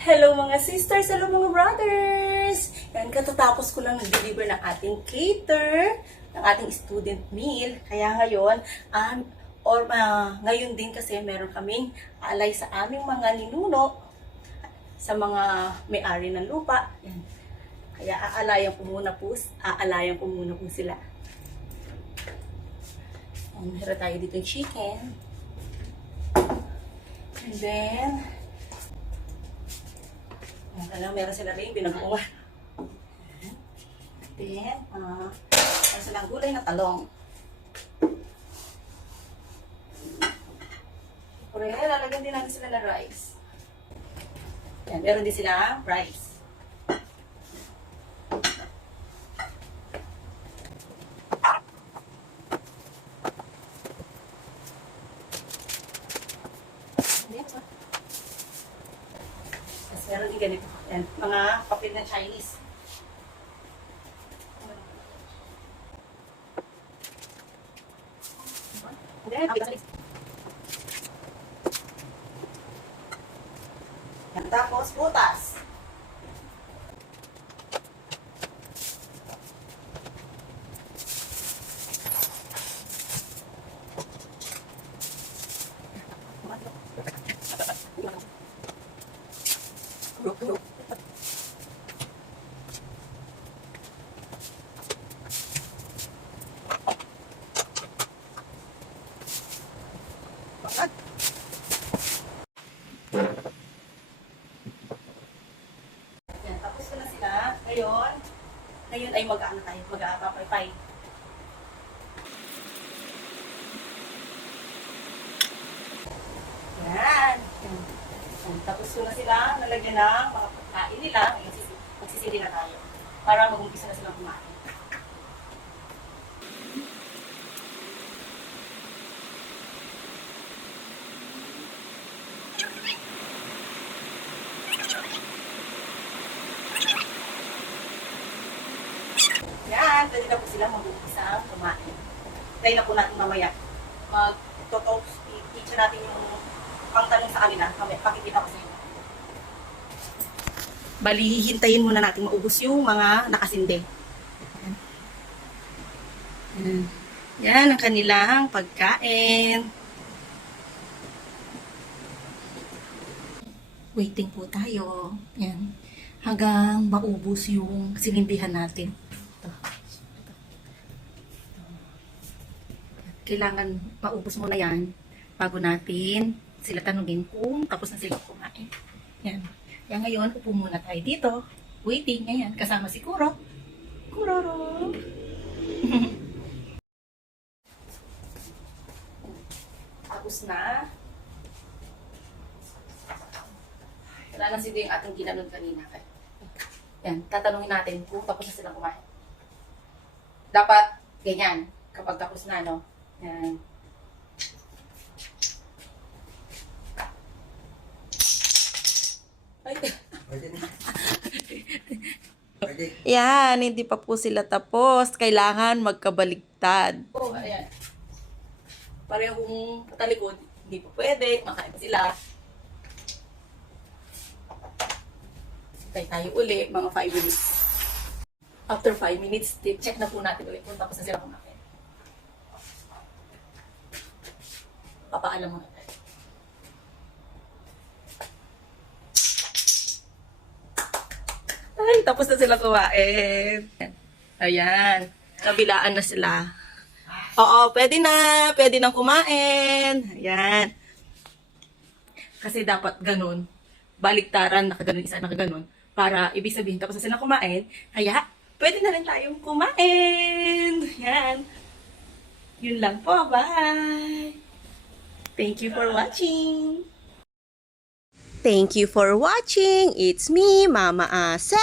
Hello mga sisters, hello mga brothers! Yan, katatapos ko lang nag-deliver ng ating cater, ng ating student meal. Kaya ngayon, ngayon din kasi meron kaming alay sa aming mga ninuno, sa mga may-ari ng lupa. Yan. Kaya aalayan ko muna po sila. Meron tayo dito yung chicken. And then, meron sila rin binaguan. Then, meron silang gulay na talong. Pero lalagyan din natin sila ng rice. Yan, meron din sila rice. Tapos meron din ganito. Yan, mga papel na Chinese. Yan, tapos putas. Yan, tapos ko na sila. Ngayon ay mag-ano tayo, mag-papaypay. Yan. Yan. Tapos ko na sila, nalagyan ng mga pagkain nila. Magsisili na tayo. Para mag-umpisa na silang kumain. Yan, pwede na po sila mag-umpisa kumain. Tayo na po natin mamaya. I-teach natin yung pangtanong sa kanila. Mamaya, pakikita ko sa inyo. Bali, hintayin muna natin maubos yung mga nakasindi. Yan ang kanilang pagkain. Waiting po tayo. Yan. Hanggang maubos yung sinimbihan natin. Kailangan maubos muna yan bago natin sila tanungin kung tapos na sila kumain. Yan. Kaya ngayon, upo muna tayo dito. Waiting. Ayan. Kasama si Kuro. Kuroro. Tapos na. Kailangan na sila yung ating ginanong kanina. Yan. Tatanungin natin kung tapos na sila kumain. Dapat ganyan. Kapag tapos na, no? Yan. Ay. Yan, hindi pa po sila tapos. Kailangan magkabaligtad. Oh, ayan. Parehong patalikod. Hindi pa pwede. Makain pa sila. Tayo uli. Mga 5 minutes. After 5 minutes, check na po natin ulit kung tapos na sila kumain. Papaalam muna tayo. Ay, tapos na sila kumain. Ayan. Kabilaan na sila. Oo, pwede na. Pwede nang kumain. Ayan. Kasi dapat ganun. Baliktaran, nakaganon, isa nakaganon. Para ibig sabihin, tapos na sila kumain. Kaya, pwede na rin tayong kumain. Ayan. Yun lang po. Bye! Thank you for watching! Thank you for watching. It's me, Mama Asel.